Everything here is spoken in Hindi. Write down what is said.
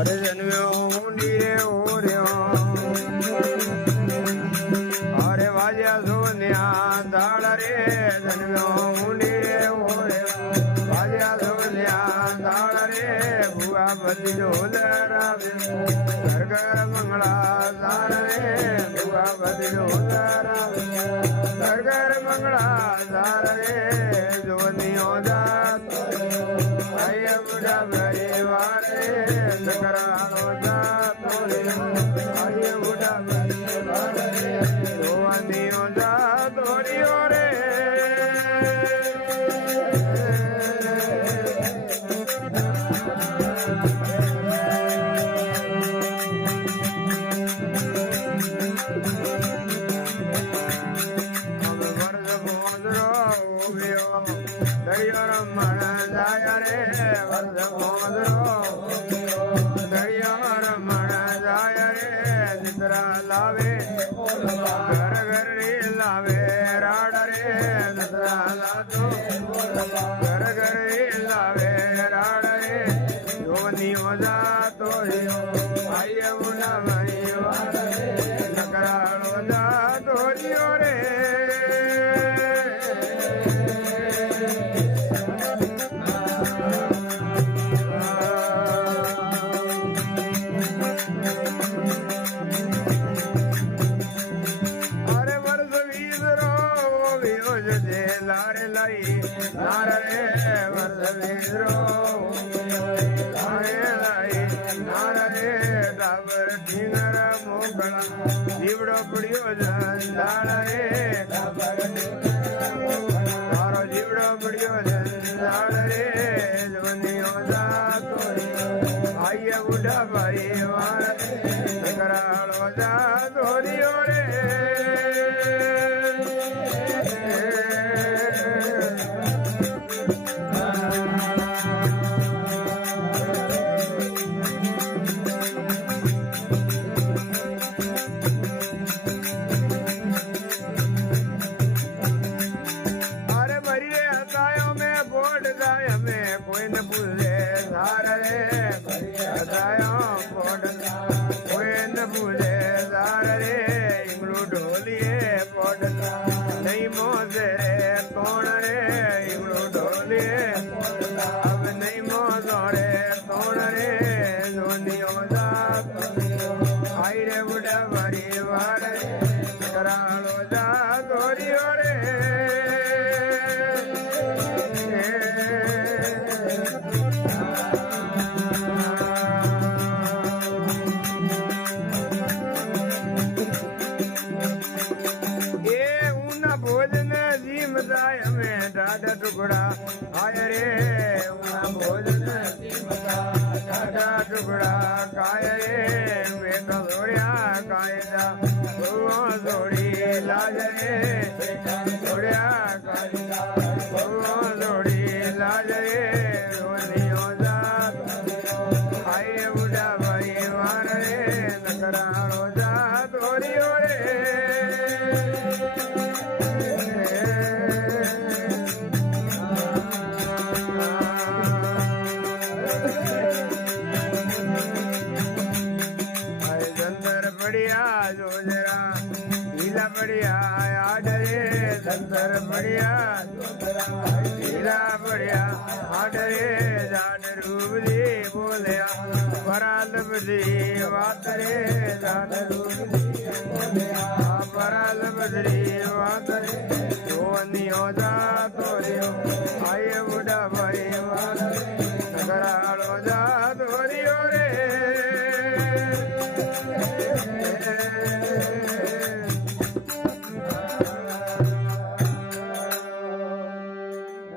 अरे जन्म्यो ऊंडी रे ओर्यो अरे वाजा सोन्या दाड़ रे जन्म्यो ऊंडी रे ओर्यो वाजा सोन्या दाड़ रे भुआ बदी ढोल रावे घर घर मंगला दाड़ रे भुआ बदी ढोल रावे घर घर मंगला दाड़ रे जोनियो जात आया बुढ़ा परिवार रे करानो जात रे आया बुढ़ा परिवार रे जोनियो जात रे दरिया रमण जाय रे वर्ध मोदरो दरिया रमण जाय रे निद्रा लावे घर घर रे लावे राड रे निद्रा लादो घर घर रे लावे राड रे जोनी हो जातो रे आय बुढ़ा भाई वाले नकरालो जातो रे लारे लाई नारे वर्द वीरो लारे लाई नारे डाबर ढींगर मोगला जीवड़ो पड़ियो जंजाल रे तारो जीवड़ो पड़ियो जंजाल रे जोनियो जातो रे आइए बुढ़ा भाई वार करालो जातो रे कोई न भूले सारे कोई न भूले सारे इंगलू ढोलिए पोडला नहीं मोजे रे कौन रे इंगलू ढोलिए अब नहीं मोजो रे कौन रे जोनियो जात आई रे बुढ़ा परिवार करालो जात रे भोजन जीम जाय में डाढ़ा टुकड़ा आय रे भोजन डाढ़ा टुकड़ा काय रे बेटा जोड़िया कायदा जोड़ी लाज रे जोड़िया कायदा जोड़ी लाज रे रोनियो जात आए बुढ़ा भाई मार रे नकरालो जात रे बढ़िया जोजरा हीला बढ़िया आडरे संतर बढ़िया हीला बढ़िया आडरे जान रूप दे बोलिया पराल बदरी बात रे जान रूप दे बोलिया पराल बदरी बात रे तो नियो जा तो आए बुढ़ा भाई